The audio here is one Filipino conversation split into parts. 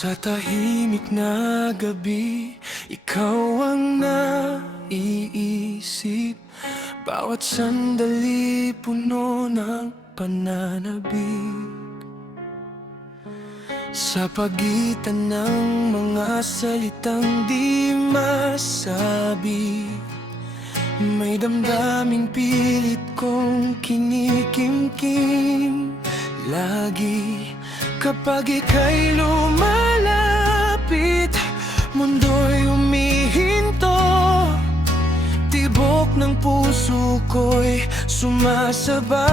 Sa tahimik na gabi, ikaw ang naiisip. Bawat sandali puno ng pananabik. Sa pagitan ng mga salitang di masabi, may damdaming pilit kong kinikimkim. Lagi kapag ika'y lumalapit, mundo'y humihinto. Tibok ng puso ko'y sumasabay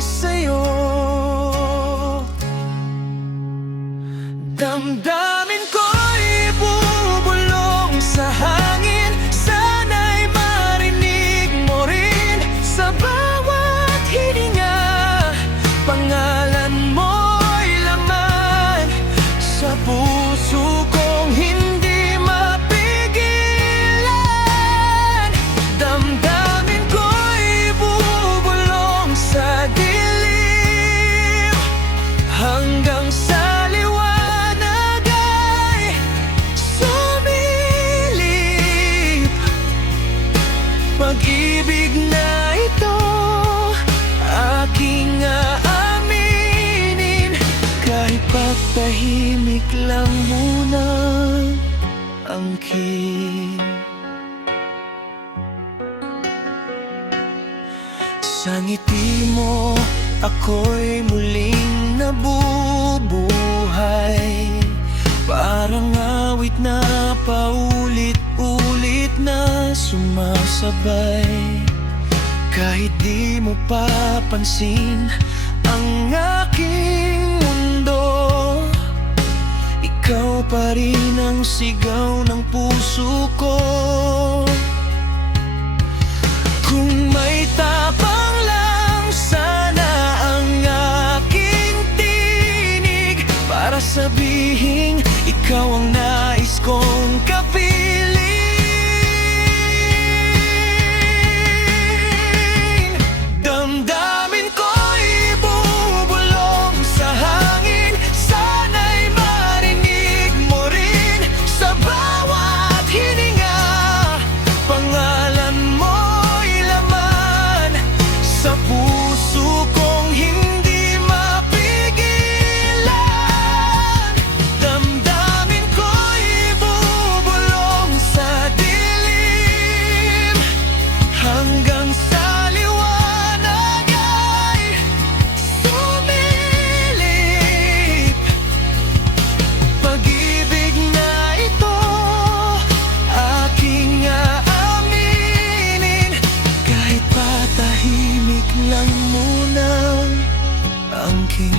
sa'yo. Damdamin ko'y bubulong sa hangin. Sana'y marinig mo rin sa bawat hininga. Pangalan mo'y laman sa puso kong hindi mapigilan. Damdamin ko'y bubulong sa dilim hanggang sa pag-ibig na ito, aking aaminin. Kahit patahimik lang muna ang king. Sa ngiti mo, ako'y muling nabubuhay. Parang awit na paulit-ulit na sumasabay. Kahit di mo papansin ang aking mundo, ikaw pa rin ang sigaw ng puso ko. Kung may tapang lang sana ang aking tinig para sabihin ikaw ang nais kong kapiling. Damdamin ko'y bubulong sa hangin. Sana'y marinig mo rin sa bawat hininga. Pangalan mo'y laman sa puso kong hindi mapigilan. Damdamin ko'y bubulong sa dilim hanggang sa liwanag ay sumilip. Pag-ibig na ito, aking aaminin. Kahit patahimik lang muna ang king.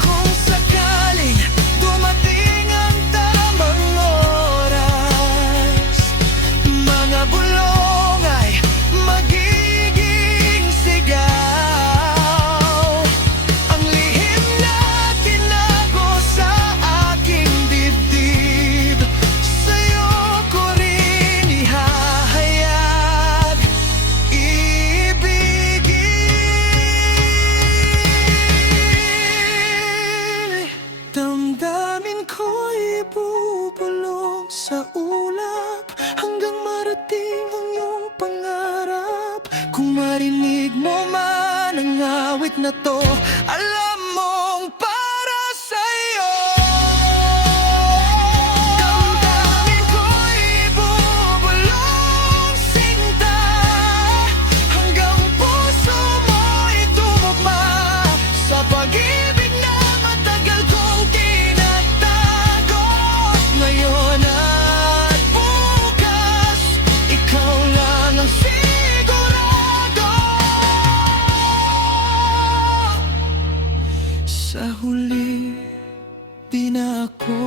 Kung sakaling dumating ang tamang oras, mga bulong ay magiging sigaw. Ang lihim na tinago sa aking dibdib, sa'yo ko rin ihahayag, ibigin. Damdamin ko'y bubulong sa ulap hanggang marating ang iyong pangarap. Kung marinig mo man ang awit na to, alam mong para sa'yo. Damdamin ko'y bubulong sinta hanggang puso mo'y tumugma sa pag-ibig na matagal kong tinatago. Ngayon at bukas, ikaw lang ang sigurado. Sa huli, di na ako